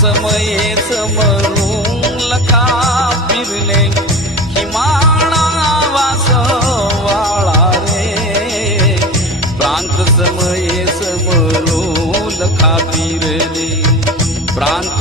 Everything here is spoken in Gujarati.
સમયે સમરું લખા પીરને હિમાણા વાસ વાળા રે પ્રાંત સમયે સમરું લખા પીરને પ્રાંત